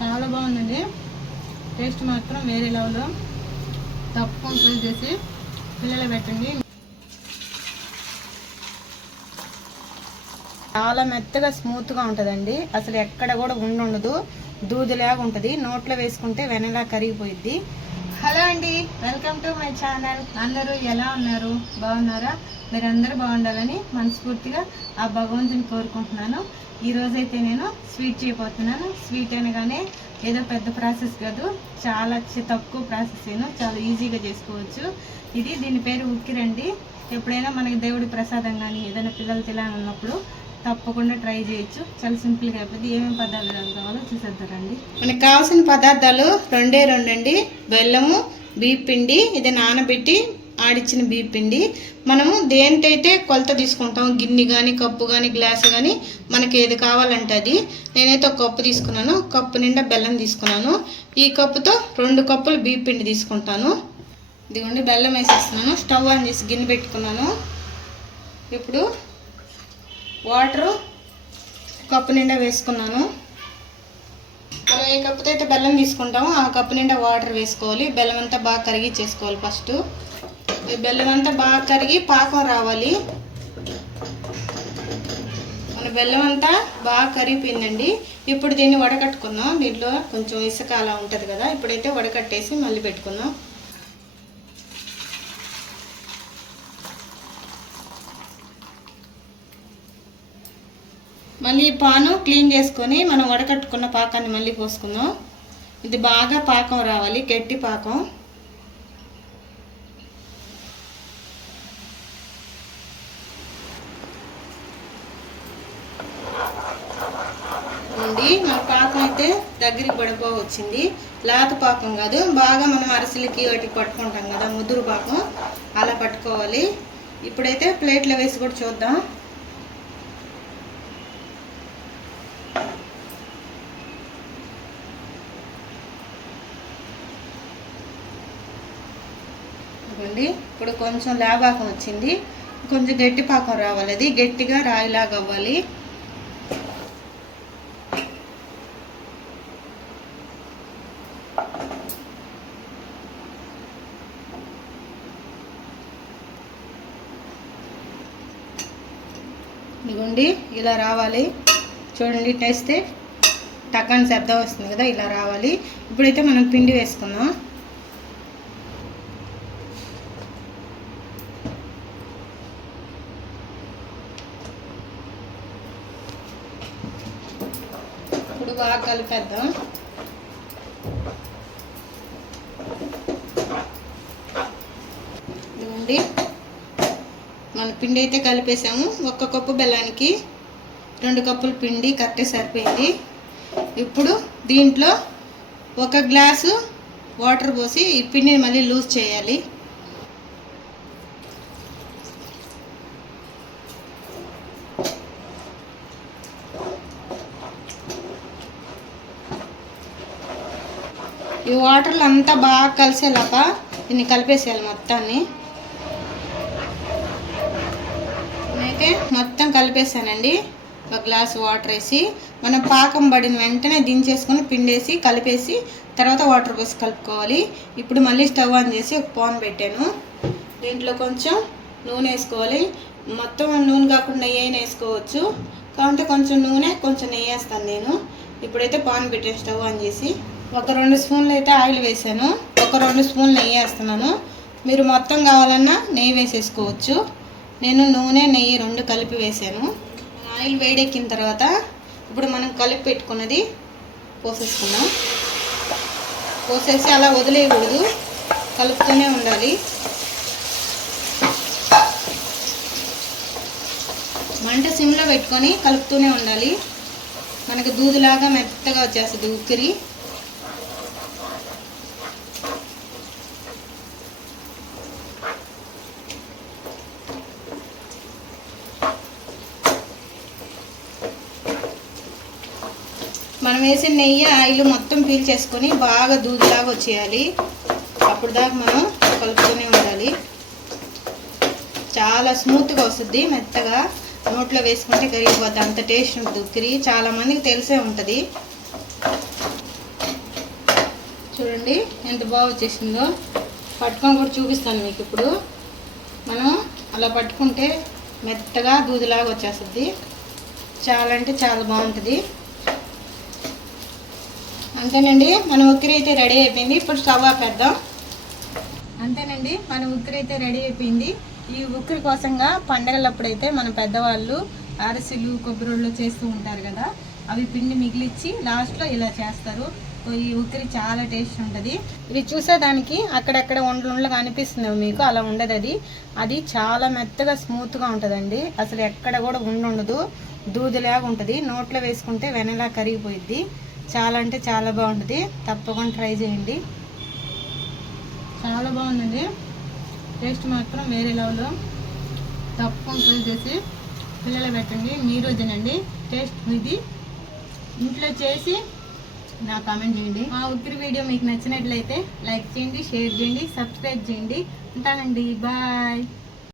చాలా బాగుందండి. టేస్ట్ మాత్రం వేరే లెవెల్లో. తప్పకుండా ట్రై చేసి పిల్లలు పెట్టండి. చాలా మెత్తగా స్మూత్గా ఉంటుందండి. అసలు ఎక్కడ కూడా ఉండదు, దూదిలాగా ఉంటుంది. నోట్లో వేసుకుంటే వెనలా కరిగిపోయిద్ది. హలో అండి, వెల్కమ్ టు మై ఛానల్. అందరూ ఎలా ఉన్నారు? బాగున్నారా? మీరందరూ బాగుండాలని మనస్ఫూర్తిగా ఆ భగవంతుని కోరుకుంటున్నాను. ఈరోజైతే నేను స్వీట్ చేయబోతున్నాను. స్వీట్ అనగానే ఏదో పెద్ద ప్రాసెస్ కాదు, చాలా తక్కువ ప్రాసెస్, చాలా ఈజీగా చేసుకోవచ్చు. దీని పేరు ఉక్కిరండి. ఎప్పుడైనా మనకి దేవుడి ప్రసాదం కానీ ఏదైనా పిల్లలు తినాలన్నప్పుడు తప్పకుండా ట్రై చేయొచ్చు. చాలా సింపుల్గా అయిపోయింది. ఏమేమి పదార్థాలు కావాలో చూసేద్దారండి. మనకు కావాల్సిన పదార్థాలు రెండే అండి. బెల్లము, బియ్యం పిండి, ఇది నానబెట్టి ఆడిచ్చిన బియ్యం పిండి. మనము దేనికైతే కొలత తీసుకుంటాం, గిన్నె కానీ కప్పు కానీ గ్లాసు కానీ మనకి ఏది కావాలంటే అది. నేనైతే ఒక కప్పు తీసుకున్నాను, కప్పు నిండా బెల్లం తీసుకున్నాను. ఈ కప్పుతో 2 కప్పులు బియ్యం పిండి తీసుకుంటాను. ఇదిగోండి బెల్లం వేసేస్తున్నాను. స్టవ్ ఆన్ చేసి గిన్నె పెట్టుకున్నాను. ఇప్పుడు వాటరు కప్పు నిండా వేసుకున్నాను. మనం ఏ కప్పుతో అయితే బెల్లం తీసుకుంటామో ఆ కప్పు నిండా వాటర్ వేసుకోవాలి. బెల్లం అంతా బాగా కరిగించేసుకోవాలి. ఫస్ట్ బెల్లం అంతా బాగా కరిగి పాకం రావాలి. మన బెల్లం అంతా బాగా కరిగిపోయిందండి. ఇప్పుడు దీన్ని వడకట్టుకుందాం. దీంట్లో కొంచెం ఇసుక అలా ఉంటుంది కదా, ఇప్పుడైతే వడకట్టేసి మళ్ళీ పెట్టుకుందాం. మళ్ళీ పాను క్లీన్ చేసుకొని మనం వడకట్టుకున్న పాకాన్ని మళ్ళీ పోసుకుందాం. ఇది బాగా పాకం రావాలి, గట్టి పాకం. మన పాకం అయితే దగ్గరికి పడిపో వచ్చింది. లేత పాకం కాదు, బాగా మనం అరిసెలకి వాటికి పట్టుకుంటాం కదా, ముదురు పాకం అలా పట్టుకోవాలి. ఇప్పుడైతే ప్లేట్లో వేసి కూడా చూద్దాం. ఇప్పుడు కొంచెం లాభాకం వచ్చింది, కొంచెం గట్టి పాకం రావాలి. అది గట్టిగా రాయిలాగా అవ్వాలి. ఇదిగోండి ఇలా రావాలి. చూడండి, టేస్ట్ టక్కని శబ్దం వస్తుంది కదా, ఇలా రావాలి. ఇప్పుడైతే మనం పిండి వేసుకుందాం. బాగా కలిపేద్దాం. ఇదిగోండి మన పిండి అయితే కలిపేసాము. 1 కప్పు బెల్లానికి 2 కప్పులు పిండి కరెక్ట్గా సరిపోయింది. ఇప్పుడు దీంట్లో 1 గ్లాసు వాటర్ పోసి ఈ పిండిని మళ్ళీ లూజ్ చేయాలి. ఈ వాటర్లో అంతా బాగా కలిసేలాగా దీన్ని కలిపేసేయాలి మొత్తాన్ని. నేనైతే మొత్తం కలిపేసానండి. 1 గ్లాసు వాటర్ వేసి మనం పాకం పడిన వెంటనే దించేసుకొని పిండేసి కలిపేసి తర్వాత వాటర్ పోసి కలుపుకోవాలి. ఇప్పుడు మళ్ళీ స్టవ్ ఆన్ చేసి ఒక పాన్ పెట్టాను. దీంట్లో కొంచెం నూనె వేసుకోవాలి. మొత్తం నూనె కాకుండా నెయ్యి అయినా వేసుకోవచ్చు, కాబట్టి కొంచెం నూనె కొంచెం నెయ్యి వేస్తాను నేను. ఇప్పుడైతే పాన్ పెట్టాను స్టవ్ ఆన్ చేసి. 1-2 స్పూన్లు అయితే ఆయిల్ వేసాను, 1-2 స్పూన్లు నెయ్యి వేస్తున్నాను. మీరు మొత్తం కావాలన్నా నెయ్యి వేసేసుకోవచ్చు. నేను నూనె నెయ్యి 2 కలిపి వేసాను. ఆయిల్ వేడెక్కిన తర్వాత ఇప్పుడు మనం కలిపి పెట్టుకున్నది పోసేసుకున్నాం. పోసేసి అలా వదిలేయకూడదు, కలుపుతూనే ఉండాలి. మంట సిమ్లో పెట్టుకొని కలుపుతూనే ఉండాలి. మనకి దూదులాగా మెత్తగా వచ్చేస్తుంది ఉక్కిరి. మనం వేసిన నెయ్యి ఆయిల్ మొత్తం పీల్చేసుకొని బాగా దూదిలాగా వచ్చేయాలి. అప్పుడు దాకా మనం కలుపుతూనే ఉండాలి. చాలా స్మూత్గా వస్తుంది, మెత్తగా నోట్లో వేసుకుంటే కరిగిపోద్ది, అంత టేస్ట్ ఉంటుంది ఉక్కిరి. చాలామందికి తెలిసే ఉంటుంది. చూడండి ఎంత బాగా వచ్చేసిందో. పట్టుకొని కూడా చూపిస్తాను మీకు. ఇప్పుడు మనం అలా పట్టుకుంటే మెత్తగా దూదిలాగా వచ్చేస్తుంది. చాలా అంటే చాలా బాగుంటుంది. అంతేనండి, మన ఉక్కిరి అయితే రెడీ అయిపోయింది. ఇప్పుడు స్టవ్ ఆపేద్దాం. అంతేనండి, మన ఉక్కిరి అయితే రెడీ అయిపోయింది. ఈ ఉక్కిరి కోసంగా పండగలప్పుడైతే మన పెద్దవాళ్ళు అరిసెలు కొబ్బరిళ్ళు చేస్తూ ఉంటారు కదా, అవి పిండి మిగిలిచ్చి లాస్ట్లో ఇలా చేస్తారు. ఈ ఉక్కిరి చాలా టేస్ట్ ఉంటుంది. ఇది చూసేదానికి అక్కడక్కడ ఉండలుగా అనిపిస్తుంది మీకు, అలా ఉండదు. అది చాలా మెత్తగా స్మూత్గా ఉంటుందండి. అసలు ఎక్కడ కూడా ఉండదు, దూదిలాగా ఉంటుంది. నోట్లో వేసుకుంటే వెనలా కరిగిపోయిద్ది. చాలా అంటే చాలా బాగుంటుంది. తప్పకుండా ట్రై చేయండి. చాలా బాగుందండి. టేస్ట్ మాత్రం వేరే లెవెల్లో. తప్పకుండా ట్రై చేసి పిల్లలు పెట్టండి. మీరు తినండి. టేస్ట్ ఇది ఇంట్లో చేసి నా కామెంట్ చేయండి. మా ఉక్కిరి వీడియో మీకు నచ్చినట్లయితే లైక్ చేయండి, షేర్ చేయండి, సబ్స్క్రైబ్ చేయండి. ఉంటానండి, బాయ్.